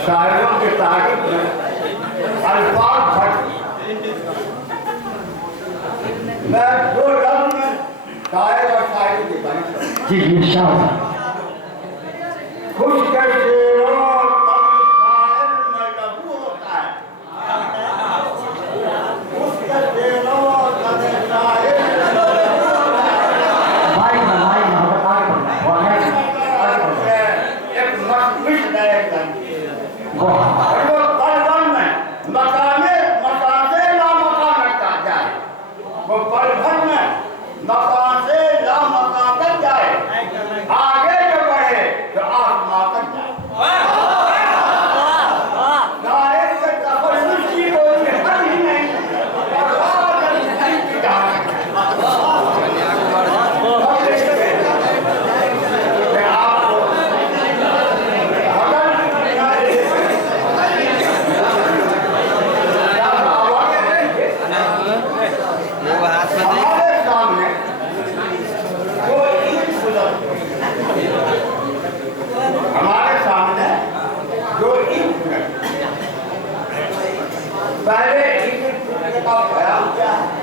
शायरों के तारीफ में अल्फाज भट मैं दो लफ्ज में शायर और शायरी की बात जी इरशाद खुश के शेरों तब शायर में लहू होता है खुश के शेरों तब शायर में लहू होता है भाई एक मशमिश नए कर और वो पलवन में मकाने मकान से ला मकान तक जाए वो पलवन में मकान से ला मकान तक जाए आगे जो बढ़े तो आसमां तक जाए शायर के तफल्लुस की कोई हद ही नहीं और आगे की जाए पहले का बयान क्या है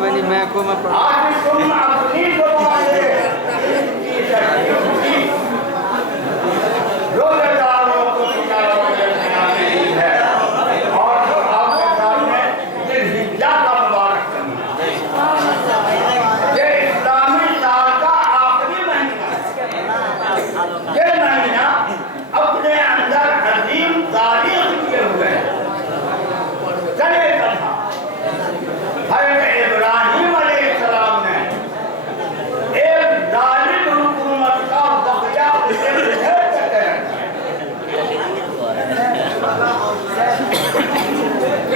आज तुम अपनी ज़ुबान से रोज़ेदारों को निकालोगे नहीं है और जो आपके सामने जिल्हिज्जा का मुबारक ये इस्लामी साल का आखिरी महीना ये महीना अपने अंदर अजीम तारीख किए हुए है चले कथा हज़रत इब्राहिम अलैहिस्सलाम ने एक जालिम हुकूमत का बक़िया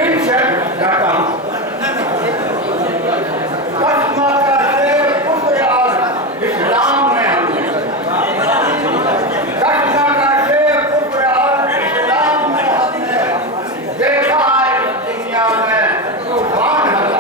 इनसे कहता हूँ कस्मा करते कुफ्र और इस्लाम में कस्मा करते कुफ्र और इस्लाम में हमने देखा है दुनिया में तूफान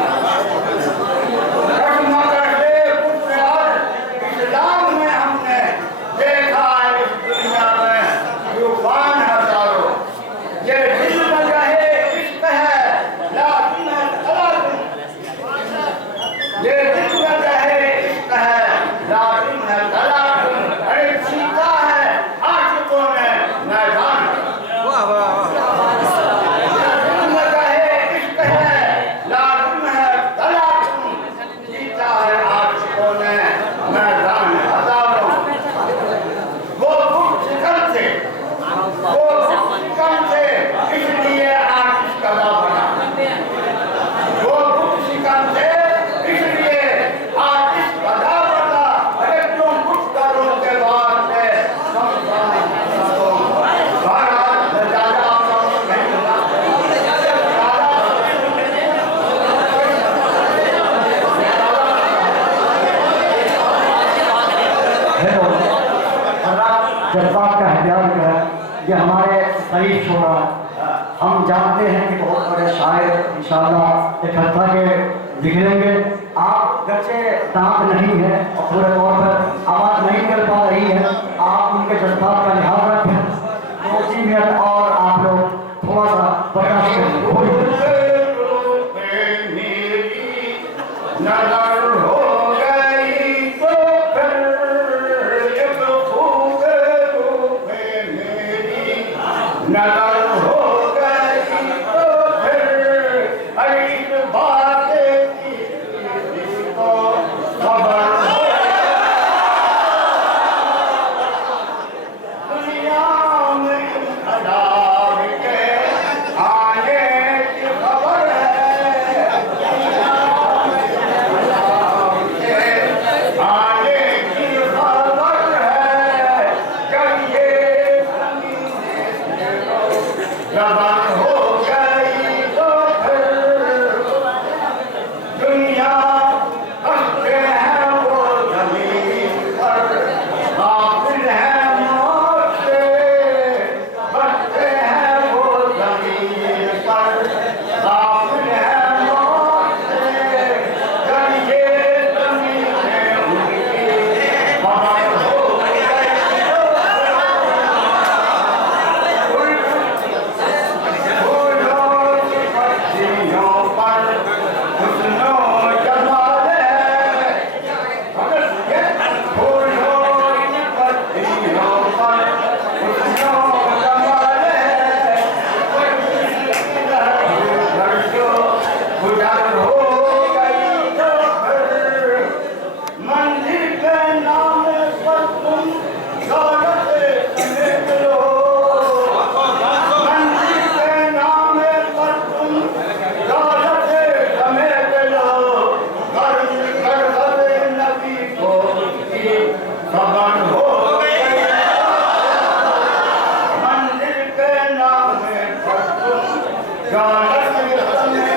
ये हमारे करीब छोड़ा हम जानते हैं कि बहुत बड़े शायर इंशाअल्लाह इकट्ठा के निकलेंगे आप जैसे दांत नहीं है और पूरे तौर पर आवाज नहीं कर पा रही है, आप उनके जज्बात का लिहाज रखें। तो उसी में और आप लोग थोड़ा सा बर्दाश्त करें। नजर हो गई तो फिर एक खूब रूप मेरी नजर हो गई तो फिर अरीब बातें किसी को खबर हो दुनिया में अदाब के आने की खबर है आने की खबर है जब ये जबान हो गई तो फिर दुनिया हंसते हैं वो जमीन पर गाफिल है मौत से बसते हैं वो जमीन पर गाफिल है मौत से जब ये जमीन उनकी खबर हो गई फूलों की पत्तियों पर हुस्नो जमाल है फूलों की पत्तियों पर हुस्नो जमाल है लड़कियों गुजर हो गई तो फिर मंदिर के नाम पर तुम दौलत समेट लो मंदिर के नाम पर तुम दौलत समेट लो घर नबी को की खबर हो गई मंदिर के नाम पर तुम दौलत समेट